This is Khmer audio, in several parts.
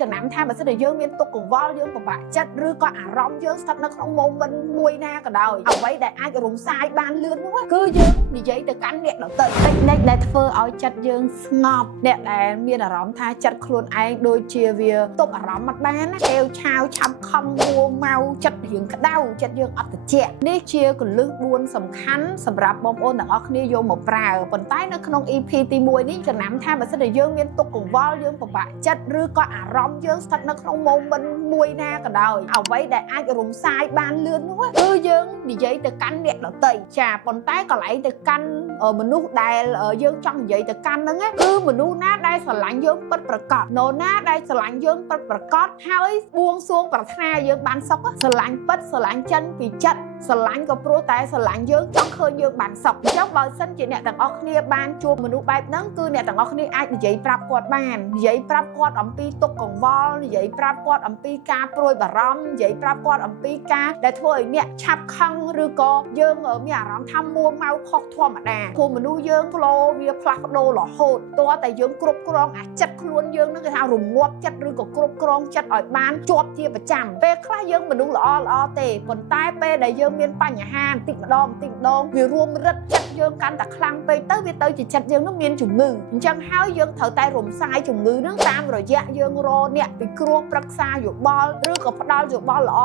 ចំណាំថាបើសិនតែយើងមានទុកកង្វល់យើងពិបាកចិត្តឬក៏អារម្មណ៍យើងស្ថិតនៅក្នុងម៉ូមិនមួយណាក៏ដោយអ្វីដែលអាចរំសាយបានលឿននោះគឺយើងនិយាយទៅកាន់អ្នកដទៃតិចនិចដែលធ្វើឲ្យចិត្តយើងស្ងប់អ្នកដែលមានអារម្មណ៍ថាចិត្តខ្លួនឯងដូចជាវាទប់អារម្មណ៍មិនបានឆាវឆាវឆាប់ខំមួម៉ៅចិត្តរៀងក្តៅចិត្តយើងអត់ត្រជាក់នេះជាគន្លឹះ4សំខាន់សម្រាប់បងប្អូនទាំងអស់គ្នាយកមកប្រើប៉ុន្តែនៅក្នុង EP ទី1នេះចំណាំថាបើសិនតែយើងមានទុកកង្វល់យើងពិបាកចិត្តឬក៏អារម្មណ៍យើងស្ថិតនៅក្នុងម៉ូមិនមួយណាក៏ដោយអ្វីដែលអាចរំសាយបានលឿននោះគឺយើងនិយាយទៅកាន់អ្នកដទៃចាប៉ុន្តែកន្លែងទៅកាន់មនុស្សដែលយើងចង់និយាយទៅកាន់ហ្នឹងគឺមនុស្សណាដែលស្រឡាញ់យើងពិតប្រាកដនរណាដែលស្រឡាញ់យើងពិតប្រាកដហើយបួងសួងប្រាថ្នាយើងបានសុខស្រឡាញ់ពិតស្រឡាញ់ចិនពីចិត្តស្រឡាញ់ក៏ព្រោះតែស្រឡាញ់យើងចង់ឃើញយើងបានសុខអញ្ចឹងបើសិនជាអ្នកទាំងអស់គ្នាបានជួបមនុស្សបែបហ្នឹងគឺអ្នកទាំងអស់គ្នាអាចនិយាយប្រាប់គាត់បាននិយាយប្រាប់គាត់អំពីទុក្ខកង្វល់និយាយប្រាប់គាត់អំពីការព្រួយបារម្ភនិយាយប្រាប់គាត់អំពីការដែលធ្វើឲ្យអ្នកឆាប់ខឹងឬក៏យើងមានអារម្មណ៍ថាមួម៉ៅខុសធម្មតាព្រោះមនុស្សយើងផ្លោវាផ្លាស់ប្ដូររហូតតើតែយើងគ្រប់គ្រងអាចិត្តខ្លួនយើងហ្នឹងគេថារងាប់ចិត្តឬក៏គ្រប់គ្រងចិត្តឲ្យបានជាប់ជាប្រចាំពេលខ្លះយើងមនុស្សល្អទេប៉ុន្តែពេលដែលយើងមានបញ្ហាបន្តិចម្ដងវារួមរិទ្ធចិត្តយើងកាន់តែខ្លាំងពេកទៅវាទៅជាចិត្តយើងនឹងមានជំងឺអញ្ចឹងហើយយើងត្រូវតែរំសាយជំងឺហ្នឹងតាមរយៈយើងរកអ្នកពិគ្រោះប្រឹក្សាយោបល់ឬក៏ផ្ដល់យោបល់ល្អ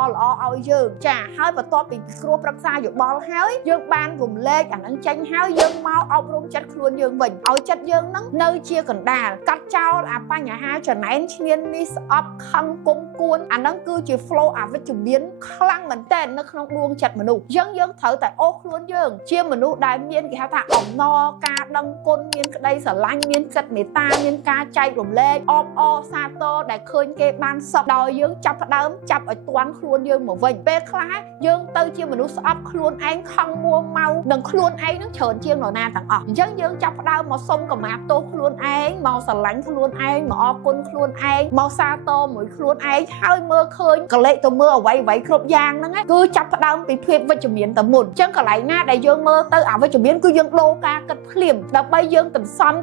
ឲ្យយើងចាហើយបន្ទាប់ពីពិគ្រោះប្រឹក្សាយោបល់ហើយយើងបានរំលែកអាហ្នឹងចេញហើយយើងមកអប់រំចិត្តខ្លួនយើងវិញឲ្យចិត្តយើងហ្នឹងនៅជាកណ្ដាលកាត់ចោលអាបញ្ហាចំណែនឈ្នាននេះស្អប់ខឹងគុំគួនអាហ្នឹងគឺជា flow អវិជ្ជមានខ្លាំងមែនតើនៅក្នុងដួងចិត្តមនុស្សយើងត្រូវតែអូសខ្លួនយើងជាមនុស្សដែលមានគេហៅថាអំណរការដឹងគុណមានក្តីស្រឡាញ់មានចិត្តមេត្តាមានការចែករំលែកអបអរសាទរដែលឃើញគេបានសុខដោយយើងចាប់ផ្ដើមចាប់ឲ្យទាន់ខ្លួនយើងមកវិញពេលខ្លះយើងទៅជាមនុស្សស្អប់ខ្លួនឯងខឹងមួម៉ៅនឹងខ្លួនឯងនឹងច្រើនជាងនរណាទាំងអស់អញ្ចឹងយើងចាប់ផ្ដើមមកសុំកម្មាទោសខ្លួនឯងមកស្រឡាញ់ខ្លួនឯងមកអរគុណខ្លួនឯងមកសាទរមួយខ្លួនឯងហើយមើលឃើញកលេចទៅមើលអ្វីគ្រប់យ៉ាងហ្នឹងគឺចាប់ផ្ដើមពីភាពវិជ្ជមានទៅមុនអញ្ចឹងកន្លែងណាដែលយើងមើលទៅអវិជ្ជមានគឺយើងដូរការគិតភ្លាមដើម្បីយើងទន្សំ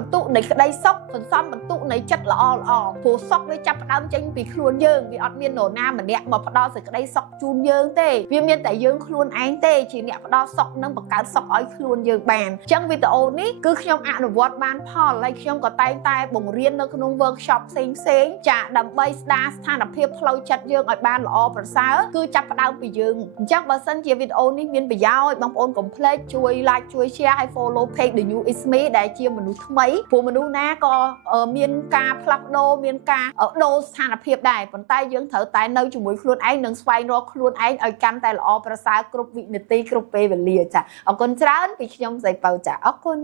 បន្ទុកនៃក្តីសុខទន្សំបន្ទុកនៃចិត្តល្អព្រោះសុខវាចាប់ផ្ដើមចេញពីខ្លួនយើងវាអត់មាននរណាម្នាក់មកផ្ដល់សេចក្តីសុខជូនយើងទេវាមានតែយើងខ្លួនឯងទេជាអ្នកផ្ដល់សុខនិងបង្កើតសុខឲ្យខ្លួនយើងបានអញ្ចឹងវីដេអូនេះគឺខ្ញុំអនុវត្តបានផលហើយខ្ញុំក៏តែងតែបង្រៀននៅក្នុង workshop ផ្សេងចាដើម្បីស្ដារស្ថានភាពផ្លូវចិត្តយើងឲ្យបានល្អប្រសើរគឺចាប់ផ្ដើមពីយើងអញ្ចឹងបើសិនជាវីដេអូនេះមានប្រយោជន៍បងប្អូនកុំភ្លេចជួយ like ជួយ share ហើយ follow page The New Is Me ដែលជាមនុស្សថ្មីព្រោះមនុស្សណាក៏មានការផ្លាស់ប្ដូរមានការដូរស្ថានភាពដែរប៉ុន្តែយើងត្រូវតែនៅជាមួយខ្លួនឯងនិងស្វែងរកខ្លួនឯងឲ្យកាន់តែល្អប្រសើរគ្រប់វិនាទីគ្រប់ពេលវេលាចាអរគុណច្រើនពីខ្ញុំសៃប៉ៅចាអរគុណ